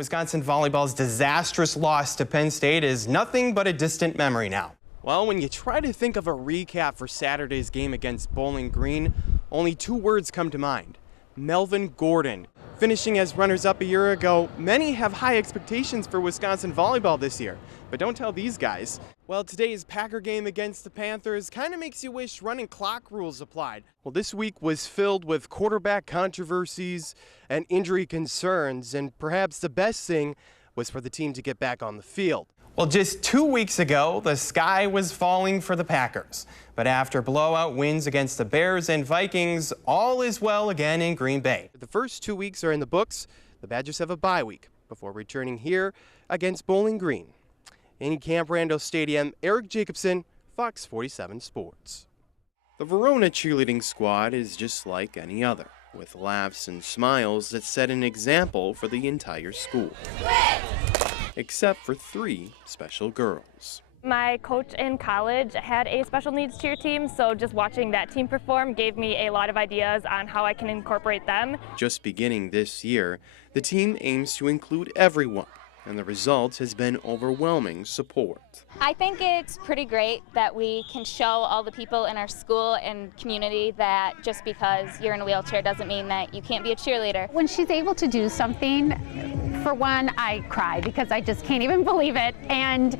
Wisconsin volleyball's disastrous loss to Penn State is nothing but a distant memory now. Well, when you try to think of a recap for Saturday's game against Bowling Green, only two words come to mind: Melvin Gordon. Finishing as runners-up a year ago, many have high expectations for Wisconsin volleyball this year, but don't tell these guys. Well, today's Packer game against the Panthers kind of makes you wish running clock rules applied. Well, this week was filled with quarterback controversies and injury concerns, and perhaps the best thing was for the team to get back on the field. Well, just 2 weeks ago, the sky was falling for the Packers. But after blowout wins against the Bears and Vikings, all is well again in Green Bay. The first 2 weeks are in the books. The Badgers have a bye week before returning here against Bowling Green. In Camp Randall Stadium, Eric Jacobson, Fox 47 Sports. The Verona cheerleading squad is just like any other, with laughs and smiles that set an example for the entire school. Except for three special girls. My coach in college had a special needs cheer team, so just watching that team perform gave me a lot of ideas on how I can incorporate them. Just beginning this year, the team aims to include everyone, and the result has been overwhelming support. I think it's pretty great that we can show all the people in our school and community that just because you're in a wheelchair doesn't mean that you can't be a cheerleader. When she's able to do something, for one, I cry because I just can't even believe it. And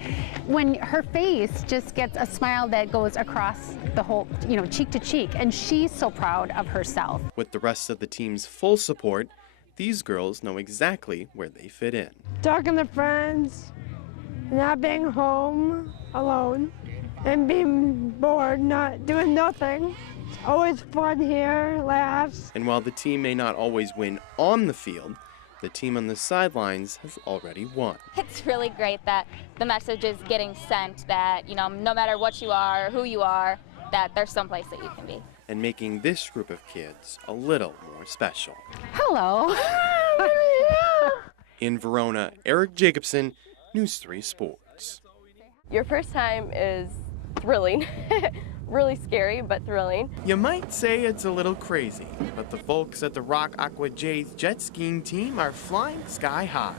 when her face just gets a smile that goes across the whole, cheek to cheek, and she's so proud of herself. With the rest of the team's full support, these girls know exactly where they fit in. Talking to friends, not being home alone, and being bored, not doing nothing. It's always fun here, laughs. And while the team may not always win on the field, the team on the sidelines has already won. It's really great that the message is getting sent that, no matter what you are, who you are, that there's someplace that you can be. And making this group of kids a little more special. Hello. In Verona, Eric Jacobson, News 3 Sports. Your first time is thrilling. Really scary, but thrilling. You might say it's a little crazy, but the folks at the Rock Aqua Jays jet skiing team are flying sky high.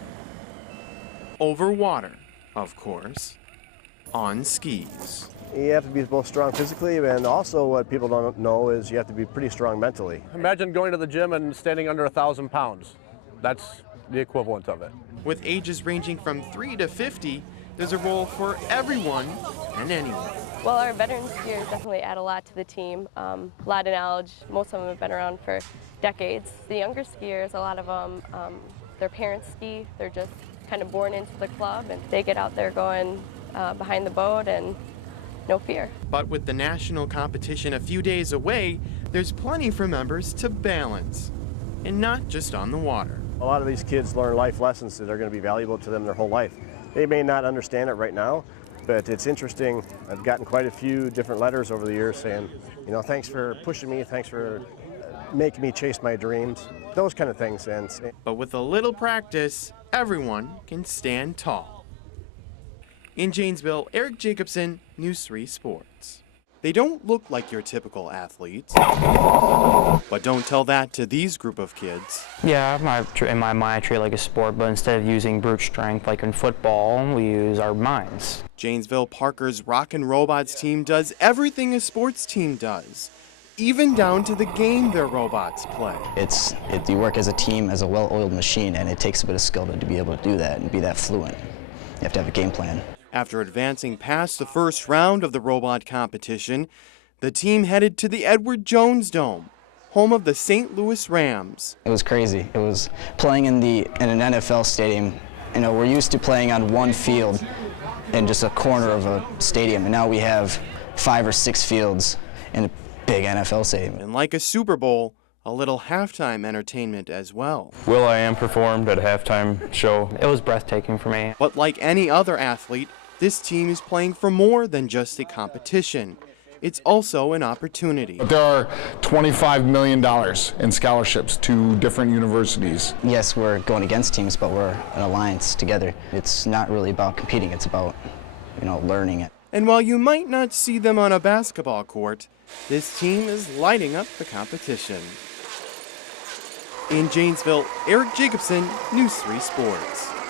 Over water, of course, on skis. You have to be both strong physically, and also what people don't know is you have to be pretty strong mentally. Imagine going to the gym and standing under 1,000 pounds. That's the equivalent of it. With ages ranging from 3 to 50, there's a role for everyone and anyone. Well, our veteran skiers definitely add a lot to the team. A lot of knowledge. Most of them have been around for decades. The younger skiers, a lot of them, their parents ski. They're just kind of born into the club, and they get out there going behind the boat and no fear. But with the national competition a few days away, there's plenty for members to balance, and not just on the water. A lot of these kids learn life lessons that are going to be valuable to them their whole life. They may not understand it right now, but it's interesting. I've gotten quite a few different letters over the years saying, thanks for pushing me, thanks for making me chase my dreams, those kind of things. But with a little practice, everyone can stand tall. In Janesville, Eric Jacobson, News 3 Sports. They don't look like your typical athletes, but don't tell that to these group of kids. Yeah, in my mind I treat it like a sport, but instead of using brute strength like in football, we use our minds. Janesville Parker's Rockin' Robots team does everything a sports team does, even down to the game their robots play. You work as a team, as a well-oiled machine, and it takes a bit of skill to be able to do that and be that fluent. You have to have a game plan. After advancing past the first round of the robot competition, the team headed to the Edward Jones Dome, home of the St. Louis Rams. It was crazy. It was playing in an NFL stadium. We're used to playing on one field in just a corner of a stadium, and now we have 5 or 6 fields in a big NFL stadium. And like a Super Bowl, a little halftime entertainment as well. will.i.am performed at a halftime show. It was breathtaking for me. But like any other athlete, this team is playing for more than just a competition. It's also an opportunity. There are $25 million in scholarships to different universities. Yes, we're going against teams, but we're an alliance together. It's not really about competing, it's about, learning it. And while you might not see them on a basketball court, this team is lighting up the competition. In Janesville, Eric Jacobson, News 3 Sports.